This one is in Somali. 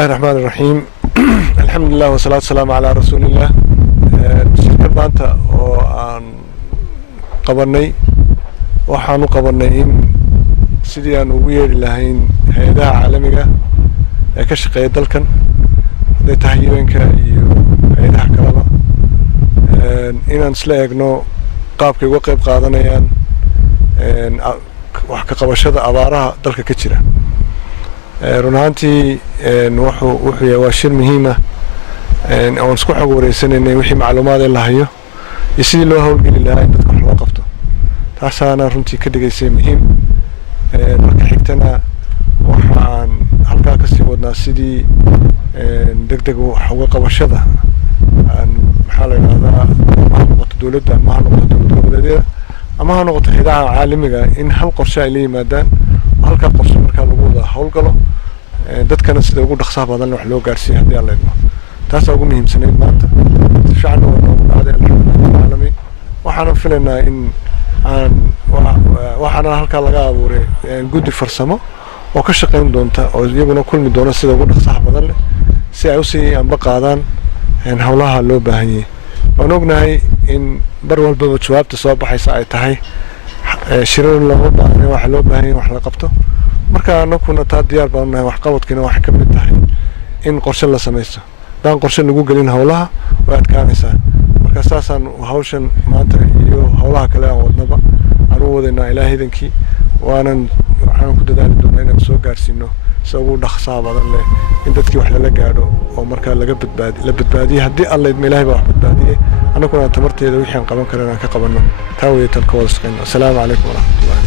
الرحمن الرحيم الحمد لله والصلاة والسلام على رسول الله. شركة بانتا وعن قبرني وحانو قبرنيين سيديان وير لهين هيدا عالمية كشقية دلكن هذا تحيوينك هيدا كلامه إن نسلاقنو قابك وقب قادنيان وحكا قبشة أبارها دلك كتيرة runaaantii wuxuu waa shir muhiima oo isku xog wareysanay wixii macluumaad la hayo iyo sidii loo hawlgeli lahaa in dadka wax loo qabto taasaana runtii ka dhigaysay muhiim marka xigtana waxaan halkaa ka sii wadnaa sidii degdeg wax uga qabashada maxaa la yiraahdaa ma noqoto dawladda ma noqoto goboleedyada ama ha noqoto hay'adaha caalamiga in hal qorshe ay la yimaadaan halka qorshe marka lagu wada hawlgalo dadkana sida ugu dhaqsaha badan wax loo gaarsiiyo hadii alla idmo taas ugu muhiimsanayd maanta shacabka waa noogu dhacday alxamdulillaah caalamiin waxaan filaynaa in waxaana halka laga abuuray guddi farsamo oo ka shaqeyn doonta oo iyaguna kulmi doona sida ugu dhaqsaha badan leh si ay u sii anba qaadaan hawlaha loo baahan yahay waan ognahay in bar walba jawaabta soo baxaysa ay tahay shirar loo baahan wax loo baahan wax la qabto marka anaguna taa diyaar baan nahay wax qabadkina wax ka mid tahay in qorshe la sameeyo daan qorshe lagu galin hawlaha way adkaanaysaa marka saasaan hawshan maanta iyo hawlaha kale aan wadnaba aan u wadayna ilaahidankii waxaan ku dadaali doonaa inaan soo gaarsiino سووا دخسا بدل إن تذكي وحلا لقادو ومركا لقى بدبادية هدي الله يدمي لهي بواحد بدبادية أنا كنا تمرت يدوي حين قبل كنا كقبلنا تاوية الكوالسقين السلام عليكم ورحمة الله